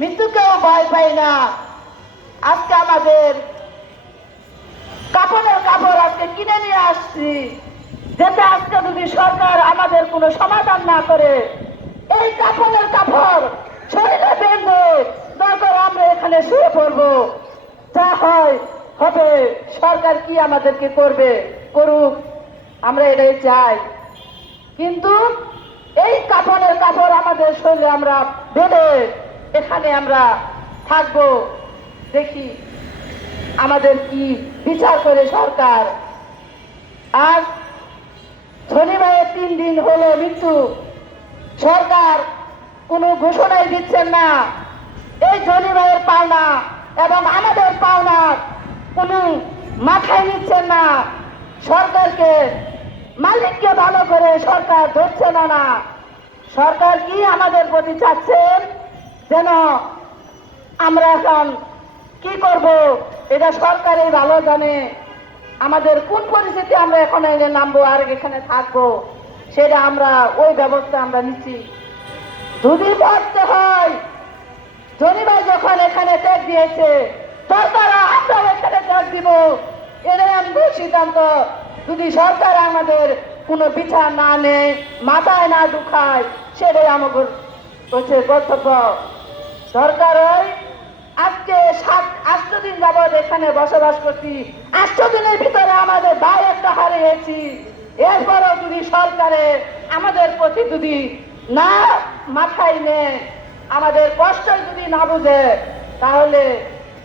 মৃত্যুকেও ভয় পাই না। আজকে আমাদের কাপড়ের কাপড় আজকে কিনে নিয়ে আসছি, যেটা আজকে যদি সরকার আমাদের কোনো সমাধান না করে, এই কাপড়ের কাপড় শরীরে বেঁধে দরকার আমরা এখানে শুয়ে পড়বো। যা হয় হবে, সরকার কি আমাদেরকে করবে করুক, আমরা এটাই চাই। কিন্তু এই কাপড়ের কাপড় আমাদের শরীরে আমরা বেঁধে এখানে আমরা থাকবো। দেখি আমাদের কি বিচার করে সরকার। আর ধনী ভাইয়ের 3 দিন হলো মৃত্যু, সরকার কোনো ঘোষণাই দিচ্ছেন না। এই ধনী ভাইয়ের পাওনা এবং আমাদের পাওনা কোনো মাথায় নিচ্ছেন না। সরকারকে, মালিককে ভালো করে সরকার ধরছে না। সরকার কি আমাদের প্রতি চাচ্ছেন, যেন আমরা এখন কি করব এটা সরকারই ভালো জানে। আমাদের কোন পরিস্থিতি আমরা এখন নামবো আর এখানে থাকবো, সেটা আমরা ওই ব্যবস্থা আমরা নিচ্ছি। যদি ভাবতে হয়, ধনী ভাই যখন এখানে ত্যাগ দিয়েছে, সরকার আমরাও এখানে ত্যাগ দিব, এটাই আমাদের সিদ্ধান্ত। যদি সরকার আমাদের কোনো বিচার না নেয়, মাথায় না ঢুকায়, সেটাই আমাদের হচ্ছে কর্তব্য। সরকার আজকে 8 দিন যাবৎ এখানে বসবাস করছি, 8 দিনের ভিতরে আমাদের ভাই একটা হারিয়েছি। এরপরও যদি সরকারে আমাদের প্রতি যদি না মাথায় নেয়, আমাদের কষ্ট যদি না বুঝে, তাহলে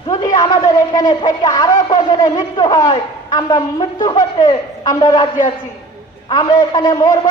যদি আমাদের এখানে থেকে আরো কজনের মৃত্যু হয়, আমরা মৃত্যু করতে আমরা রাজি আছি। আমরা এখানে মরবো।